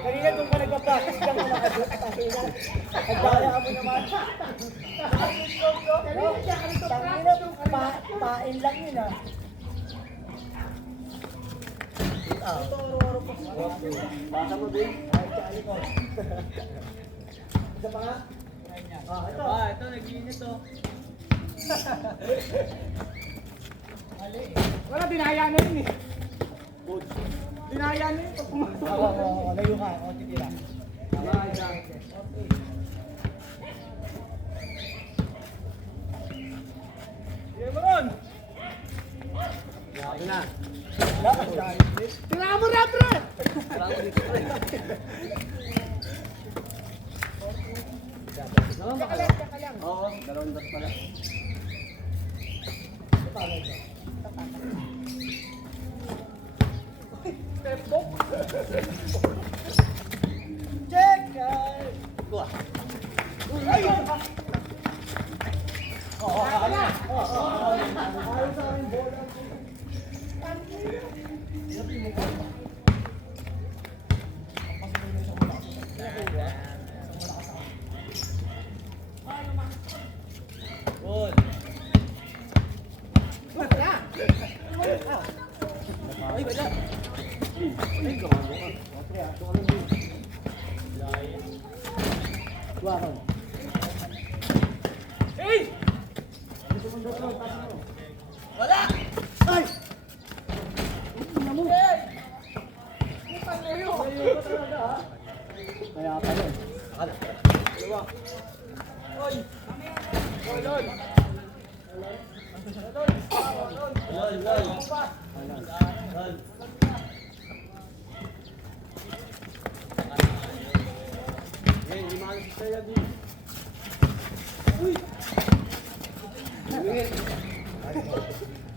Kanina doon ka nagpa-practice ka mo nakadala. Nagdala ka mo naman. Kanina pain lang yun ah. Baka mo din. Isa pa nga? Ito. Ito nag-iinit to. Wala, dinaya na yun eh. Dinaya na yun pag pumasok. Oo, layo ka. O, titira. Tama, isang. Okay. Sige mo ron! Grabe na. Tira mo na, pre! Tira mo dito, pre. Tsaka lang. Oo, dalawang das pala. Tembok. Check! Buah. Ay! Oo, kaya. Ayaw sa aking bola. Sabi mo ko. Good. Wala. Ay, wala. Ay, gawin mo. Okay, ito ka lang din. Wow. Hey! Wala! Ay! Hey! Hindi pa layo. Layo ka talaga, ha? Kaya pa rin. Dalawa. Oy! Oy, Lol! Lol! Lol! Hindi malas sa'yo din. Uy!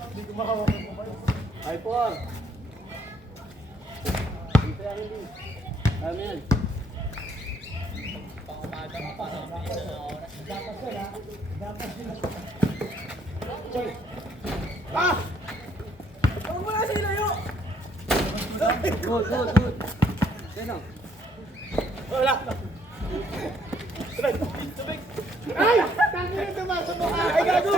Hindi ko makawak ng kumay. Ay po! Dito yan hindi. Kami yan. Pang-umaga mo pa na pinisa na oras. Dapat sila. Dapat sila. Ah! Huwag mo na sila yun! Good. Sino? Wala! Tubig! Ay! Tangi na tumasok mo ka! Ay, gago!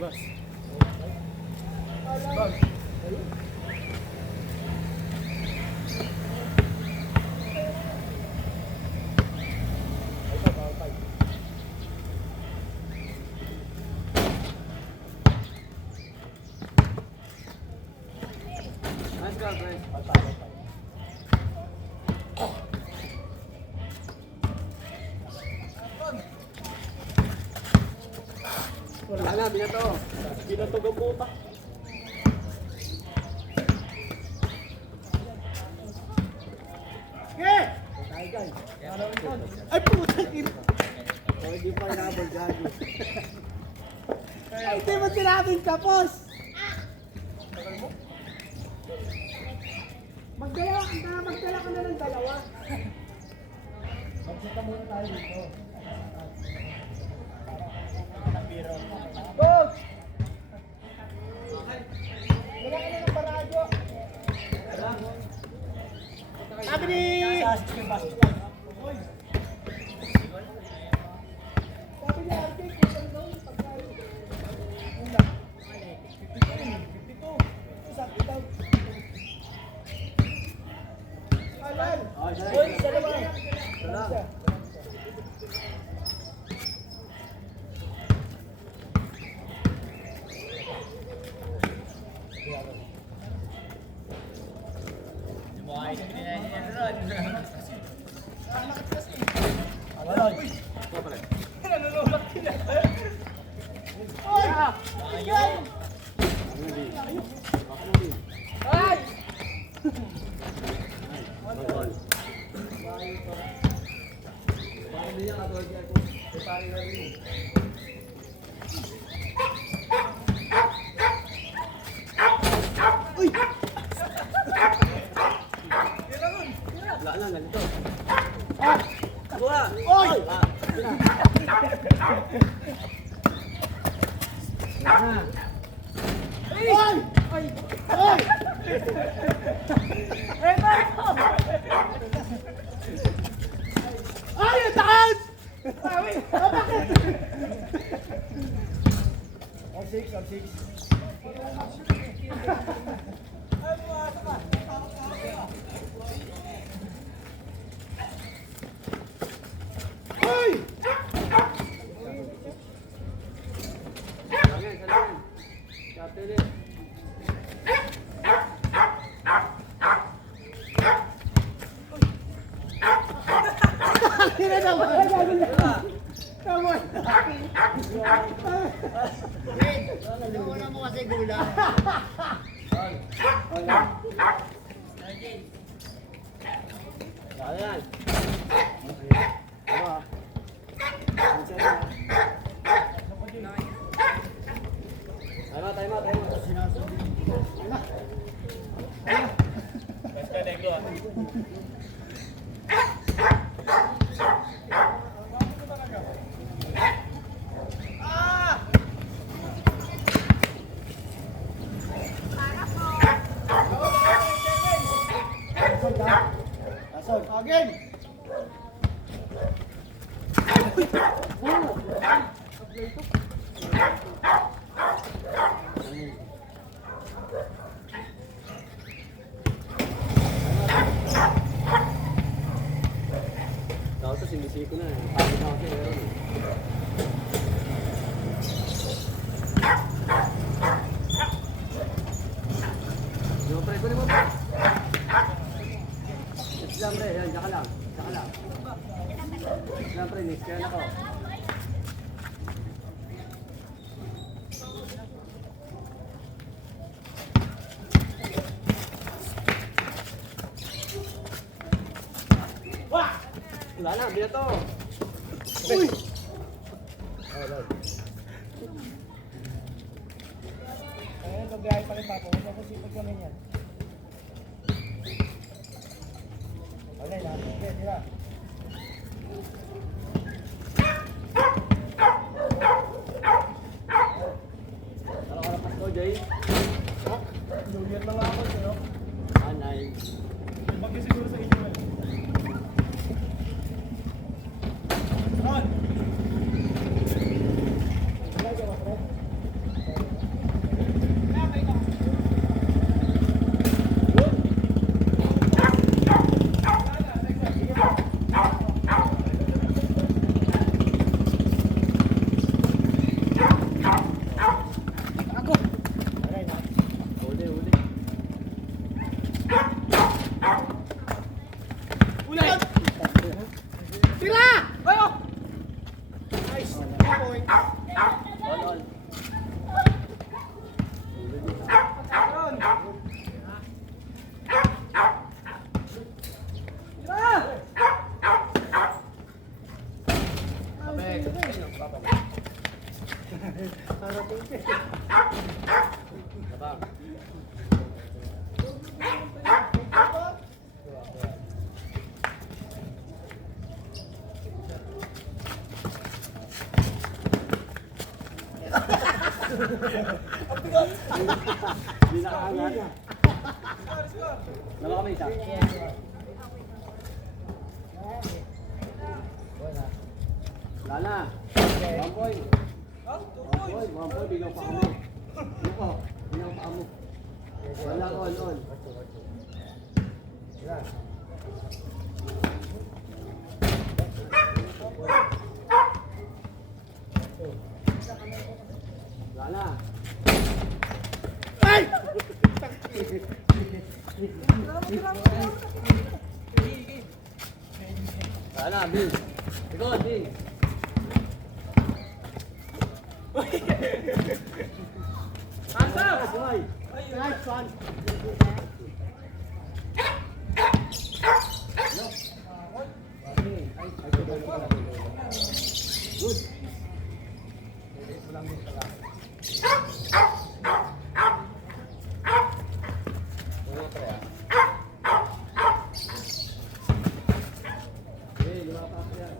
Boss. Boss. Nice job, guys. Wala na, binato. Binato ka puta. Okay! Ay, puta! Hindi pa inabol, gago. Ay, hindi mo sinabing tapos! Magdala ka na ng dalawa. Magsita muna tayo dito. Coach! Wala ka na ng baradyo. Sabi ni... Sabi ni Arte, kung daw yung pagkain. Una. 52. Sakit daw. Halal. Uy, dalawa. Dalawa. Ay, hindi na yan ron. Ay! Wala na, ganito. Ah! Kuha! Oy! Ay! Ay! Ay! Ay! Ang taas! Ay! Bakit? On six, on six. Ay! Salangin, salangin. Kapili. Tira naman! Naman! Wala mo kasi gula. Wala yan. Time out, time out. Asol, again! Daw to sinisiko na eh. Pagod na kasi meron eh. Di mo pre, kunin mo pre. Next lang pre, yan, tsaka lang. Tsaka lang. Next lang pre, next kaya na ko. Wala na, bila to. Uy! Ayun, pag-biyahe pa rin pa po. Huwag ako sipag kami yan. Wala na. Sige, sila. Ano ka na pasto, Jay? New Year lang ako sa'yo. Anay. Bagay siguro sa inyo eh. On! Wala ka ba, pre? Alright, na. Uli, uli. Ulit! Tira! Ayo! Nice. 3 points. All, all. Aaron! Tira! Labang. Hindi nakaangat. Dalawa kami isa. Wala na. 1 point. 1 point, 1 point. Bigang pa mo. Luko, bigang pa mo. Wala, on, on. Wala na. Ay! Wala na, Bill. Ikaw, Bill. Ay! Nice one. Good. Okay, lumapas yan.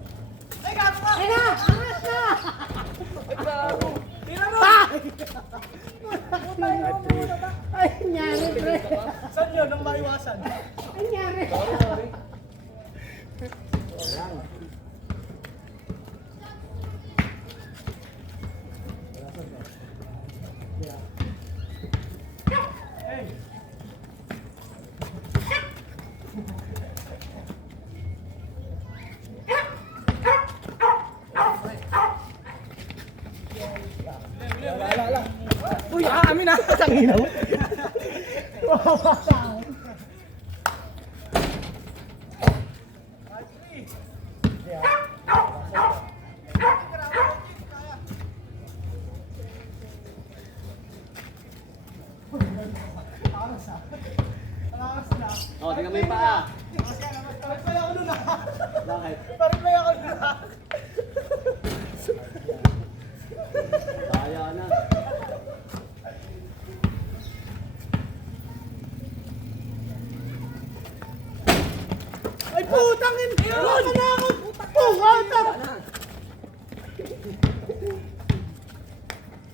Ay, gago ka! Ay na! Angas na! Ay, gago! Tira mo! Ay, nyari, pre. Saan yun? Nang maiwasan? Ay, nyari. Hey! Uy, amin na! Tangina mo! Oh, tingnan mo yung paa. Parang ako nun ah! Bakit? Parang ako nun ah! Kaya na. Ay, putang in! Wala na ako! Putang! Wala na.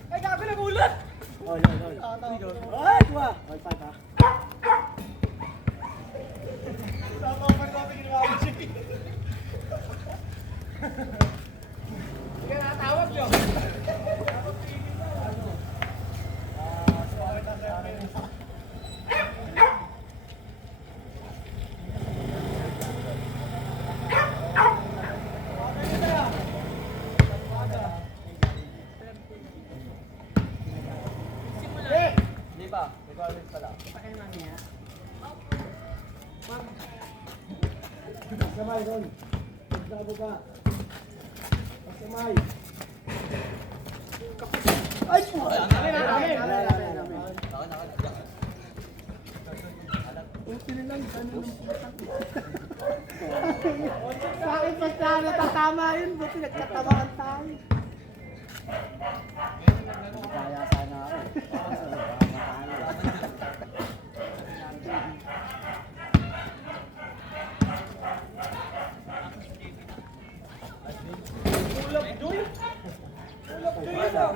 Ay, gago nagulat! Oh, yun. Ay, kuha. Ay, pa. Tama pa rin natin ginawa ko siya. Sige, natawag nyo. Hindi pa. Requirement pala. Pagsamay, Ron. Pagsabo ka. Pagsamay. Ay, puta! Bakit pa siya natatama yun? Buti nagkatamaan tayo. Kaya sana ako. Ulap doy! Ulap doy na!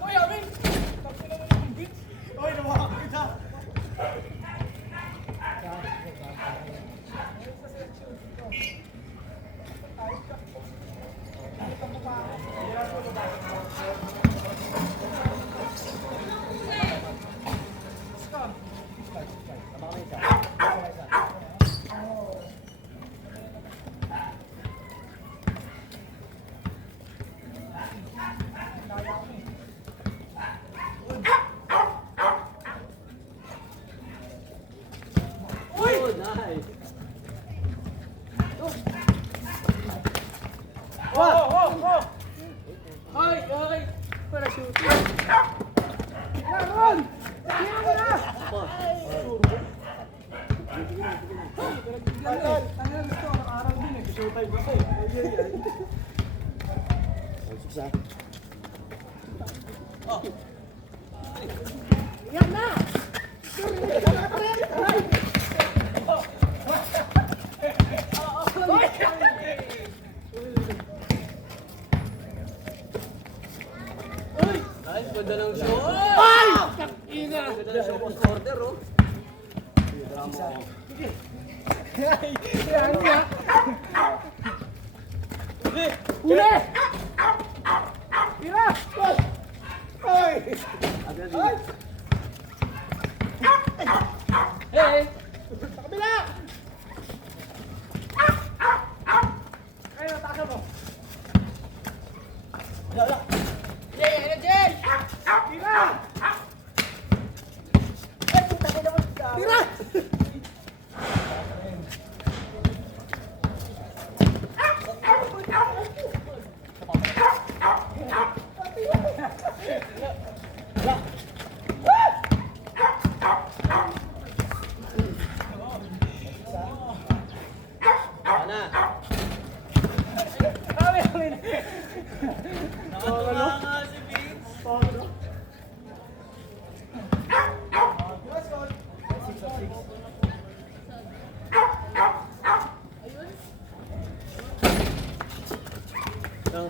Uy, amin! Tapos na naman yung beats! Uy, nawakan kita! Oh, nice. Oh! Hoy! Hoy! Para shooting! Yaron! Yaron mo na! Tagal! Tagal gusto ko nakaaraw din eh. Gusto tayo gusto eh. Suksa. Yan na! Nice, ganda ng show. Ay! Ganda ng show post order, oh. Drama ako. Yan nga! Uli! Tira! Hoy! Agad Hoy! din. Hey! Sa kabila! Ay, natasa mo! Wala! Jay! Ano, Jay? Tira! Ay, puta ko naman! Tira!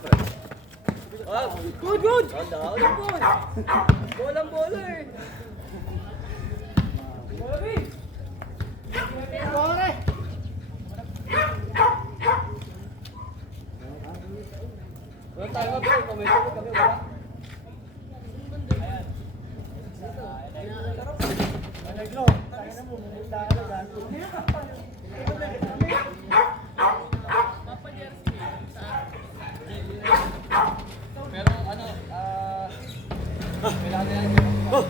pre. Ah, Good, good! tanda ako. Good ball! Bolang bola eh! Bola, Bin! Kore! Wala tayo nga, pre. Pamito ko kami, wala. Negro, tayo na mo, mumunda ka na dyan. Pero ano, kailangan nila.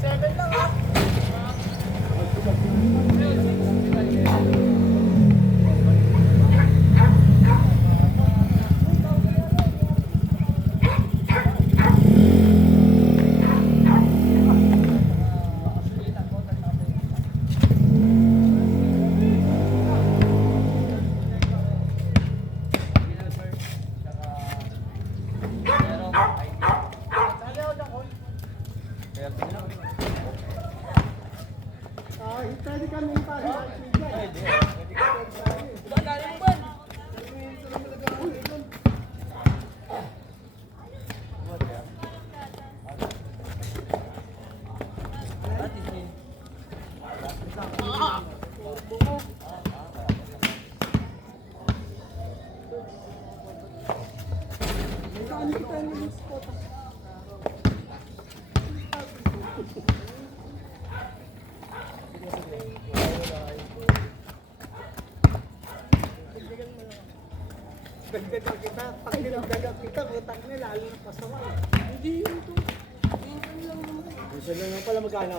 Seven lang ah. Pwede kami pa. Ba, galing mo ba? Dagdagan kita, pag dinagdagan kita, butak na lalo na pasama. Hindi yun to. Minsan lang naman. Gusto na nga pala magkano?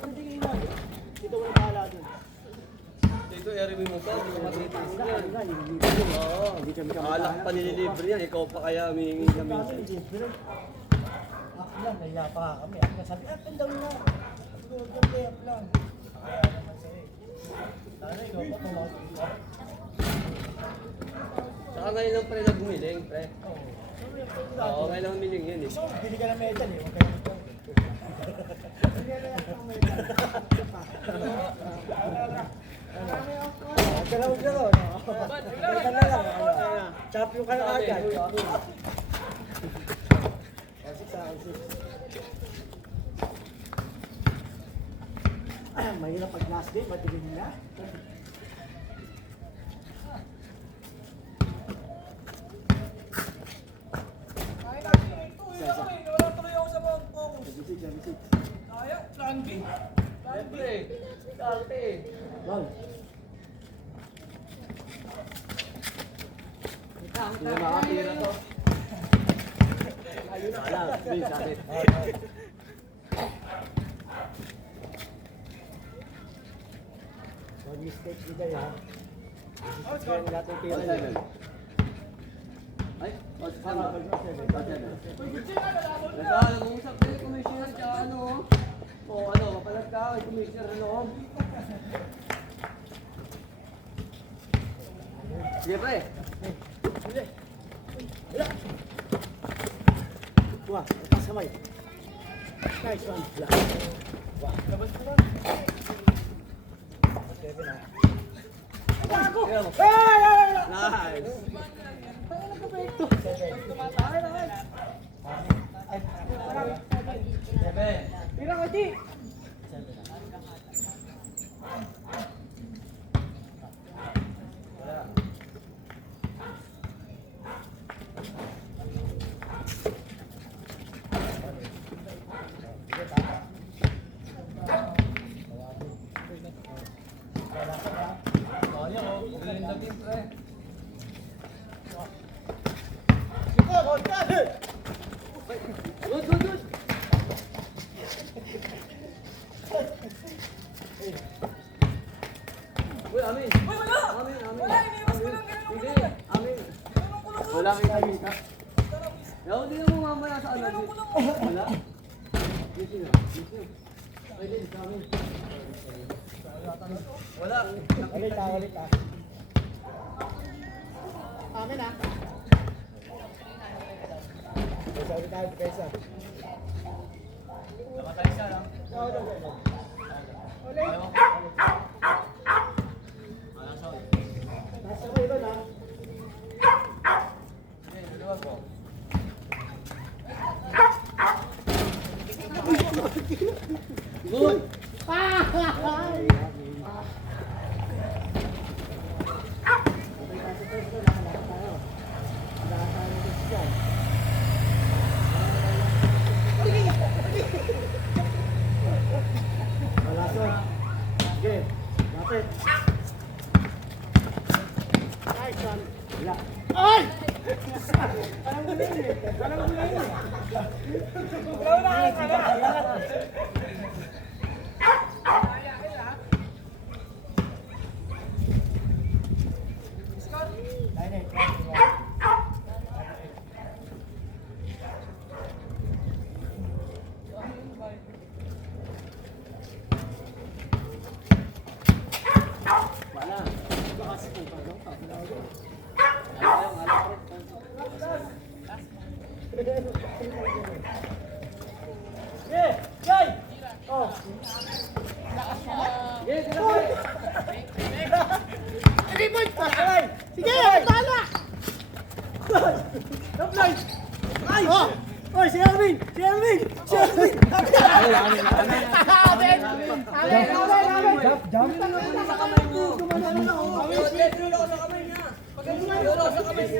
Hindi kayo na. Dito mo na bahala dun. Dito, eri mo pa, hindi ka matitis yan. Oo, hindi kami Alak pa nililibre yan, ikaw pa kaya humihingi kami. Ako lang, nahiya pa kami. Ako sabi, up and down na. Golden day up lang. Kaya naman sa'yo. Sana ikaw pa tumawag. Saka ngayon lang pre naghumiling, pre. Oo, ngayon lang humiling yun eh. Bili ka ng medal eh. Huwag ka na magkano. Bili ka ng medal. Huwag ka na maglaro. Bili ka na lang. Champion ka na agad. Mahirap pag last day, matigil nila. Ay, natin ito. Wala tuloy ako sa mga focus. Kaya, plan B. Plan B. Pre, karte. Ball. Hindi makapira to. Wala, please, sakit. One mistake ni Gay ha. Kaya lahat ng tira All niya. seven. Ay, all seven. All seven. Nag-alam-usap din, commissioner, tsaka ano. O ano, mapalag ka, may commissioner, ano. Sige, pre. Wah, lepas kamay. Nice one. Wah, labas ko lang. Seven ha. Kaya mo. Ay! Nice. Seven. Pira ka, Di. Sayang, oh. Galing na din, pre. Good, good, good. Uy, amin. Uy, wala! Amin, amin. Wala, iniwas ko lang. Ganun Hindi, lang. amin. Ganun ko lang. Wala kita kita. Yaw, di na mo mamaya sa ano. Ganun ko lang. Wala? Yes, yun. Yes, yun. Pwede, sa amin. Wala. Ulit ha, ulit ha. Amin ha. Pesa ulit tayo, pesa. Namatay siya lang. Ulit. Ayaw. Alam sa ulit. Nasa ko iba na. Sige, luluwag ko. Good! Malason. Sige. Lapit. Ay, son. Wala. Ay! Alam ko na yun eh. Alam ko na yun eh. Wala na ka na. Wala. Sige, Jay! Oh. Sige, sige. Sige, boy! Ay! Sige, tala! Top line! Ay! Oh! Oh, si Alvin! Si Alvin! Si Alvin! Jump, jump!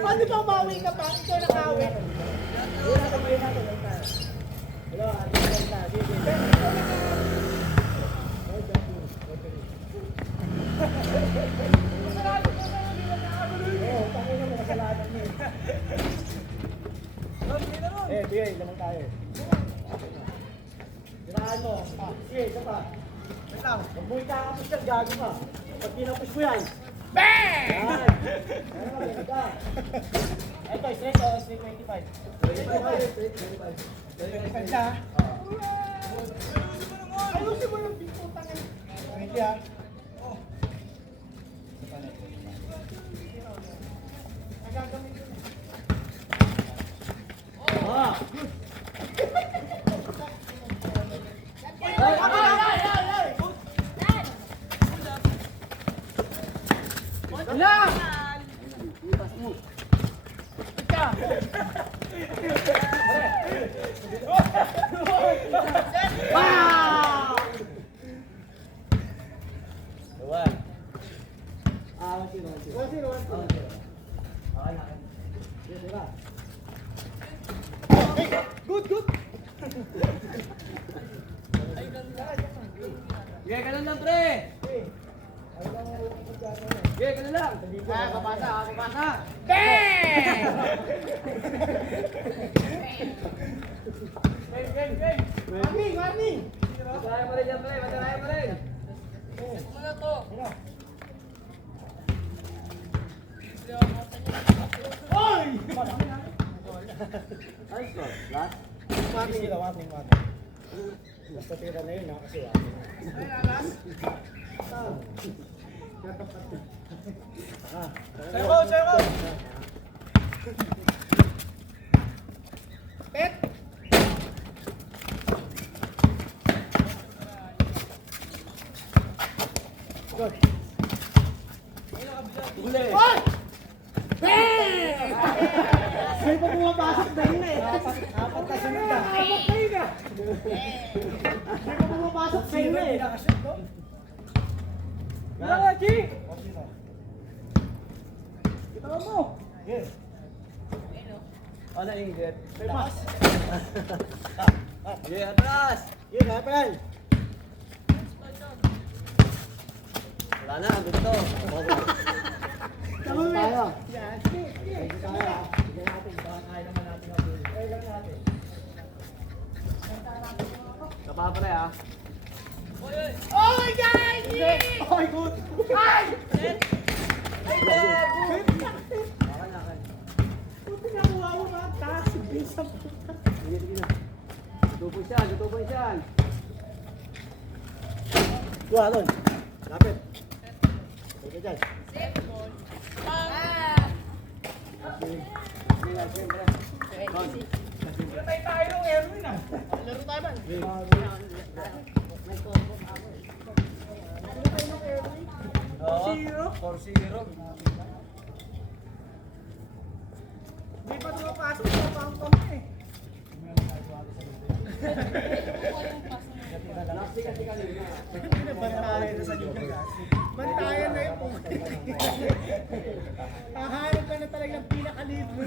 Paano ba bawi ka pa? Ikaw nakawi. Eh, bigay, lamang tayo. Tiraan mo. Sige, isa pa. Wait lang, magbuhay ka kapos yan, gago ka. Pag kinapos mo yan. BANG! Yan. Yan, ganda. Ito, straight o, straight 25. 25. 25 siya. Ayusin mo yung big putang yan. 20 ha. Nagagamit ko na. Ah! Luwag. Ah, 1-0. Okay na. Yes, diba? Good, good. Sige, ganun lang, pre. Okay. Ayaw lang ako ikot dyan. Sige, ganun lang. Kapasa, kapasa. Warning, warning. Matalayan mo rin yan, pre. Matalayan mo rin. Muna to. Oy! Ay, so, last. Warning sila, warning, warning. Basta tira na yun, ha? Kasi warning. Sayo, sayo. Pet! Good. Huli. Oy! Bang! May pa pumapasok na yun eh. Apat na sunod na. Apat na yun ah. May pa pumapasok sa yun eh. Wala, Chi. Kita mo. Yes. Ano, Ingrid? May pass. Sige, atras. Yes, hapon. Wala na, dito. Tama mo. Tayo. Yan. Sige, sige. Tayo. Sige natin. Baka kaya naman natin ang buhay. Kaya lang natin. Kapapre, ha? Oh, guys! Oh, good. Ay! Baka na, kan. Buti nakuha mo ba? Taas. Bisa po. Sige, sige na. Tupoy siyan, tupoy siyan. Dua, Ron. Lapit. Sige dyan. Sige, siyempre. Ron. tayo ng Erwin ah. Laro tayo ba? Oo. 4-0. Hindi pa tumapasok, pang eh. Bantayan na sa liga. Bantayan na yun. Hahanap ka na talagang pinakalibre.